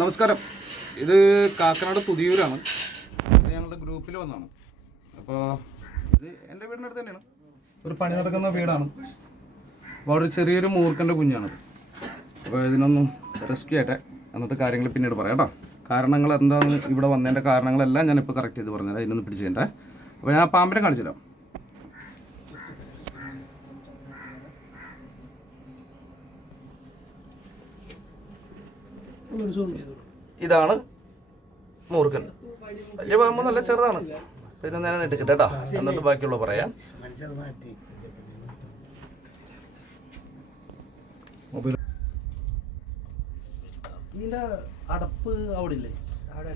നമസ്കാരം. ഇത് കാക്കനാട് പുതിയൂരാണ്. ഇത് ഞങ്ങളുടെ ഗ്രൂപ്പിൽ വന്നതാണ്. അപ്പോൾ ഇത് എൻ്റെ വീടിൻ്റെ അടുത്ത് തന്നെയാണ്. ഒരു പണി നടക്കുന്ന വീടാണ്. അപ്പോൾ അവിടെ ചെറിയൊരു മൂർഖൻ്റെ കുഞ്ഞാണ്. അപ്പോൾ ഇതിനൊന്നും റെസ്ക്യൂ ചെയ്യട്ടെ, എന്നിട്ട് കാര്യങ്ങൾ പിന്നീട് പറയാം കേട്ടോ. കാരണങ്ങൾ എന്താണെന്ന് ഇവിടെ വന്നതിൻ്റെ കാരണങ്ങളെല്ലാം ഞാനിപ്പോൾ കറക്റ്റ് ചെയ്ത് പറഞ്ഞുതരാം. ഇതിനൊന്ന് പിടിച്ച് ചെയ്യണ്ടേ. അപ്പോൾ ഞാൻ പാമ്പിനെ കാണിച്ചില്ല. ഇതാണ് മൂർഖൻ. വലിയ പാമ്പ് നല്ല ചെറുതാണ്. പിന്നെ നേരെ നെട്ടിക്കിട്ടെ കേട്ടോ, എന്നിട്ട് ബാക്കിയുള്ള പറയാം. മൊബൈൽ ഇതിൻ്റെ അടപ്പ് അവിടെ ഇല്ലേ? അവിടെ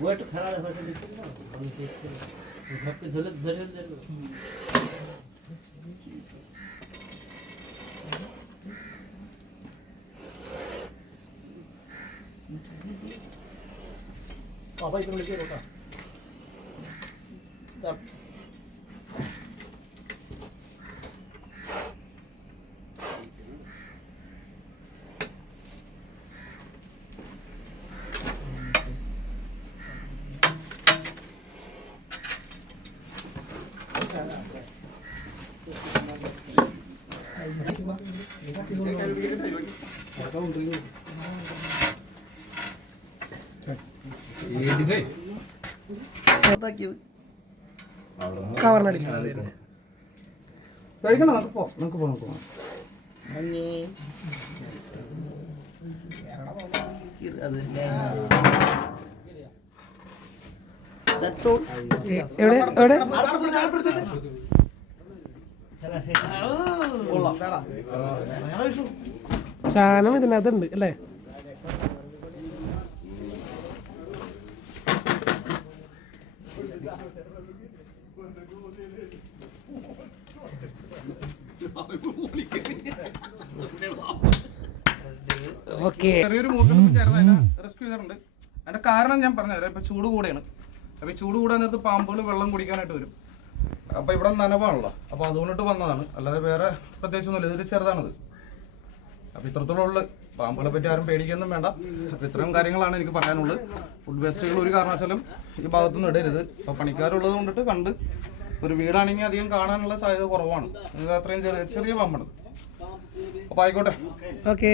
वो तो खड़ा है ना, हम देखते हैं घर पे धरे पापा इधर लेके रोका तब കഴിക്കണം. നമുക്ക് പോവാം. സാധനം ഇതിനകത്തുണ്ട് അല്ലേ? ചെറിയൊരു മൂർഖൻ കുഞ്ഞായിരുന്നു. അതിനെ റെസ്ക്യൂ ചെയ്തിട്ടുണ്ട്. അതിന്റെ കാരണം ഞാൻ പറഞ്ഞുതരാം. ഇപ്പൊ ചൂട് കൂടെയാണ്. അപ്പൊ ഈ ചൂട് കൂടാൻ നേരത്ത് പാമ്പുകൾ വെള്ളം കുടിക്കാനായിട്ട് വരും. അപ്പൊ ഇവിടെ നനവാണല്ലോ, അപ്പൊ അതുകൊണ്ടിട്ട് വന്നതാണ്. അല്ലാതെ വേറെ പ്രത്യേകിച്ചൊന്നുമില്ല. ഇതൊരു ചെറുതാണത്. അപ്പൊ ഇത്രത്തോളമുള്ള പാമ്പുകളെ പറ്റി ആരും പേടിക്കൊന്നും വേണ്ട. അപ്പൊ ഇത്രയും കാര്യങ്ങളാണ് എനിക്ക് പറയാനുള്ളത്. ഫുഡ് വേസ്റ്റുകൾ ഒരു കാരണവശാലും ഈ ഭാഗത്തൊന്നും ഇടരുത്. അപ്പൊ പണിക്കാരുള്ളത് കൊണ്ടിട്ട് കണ്ട് ഒരു വീടാണെങ്കിൽ അധികം കാണാനുള്ള സാധ്യത കുറവാണ്. അത്രയും ചെറിയ പാമ്പാണ്. അപ്പൊ ആയിക്കോട്ടെ. ഓക്കെ.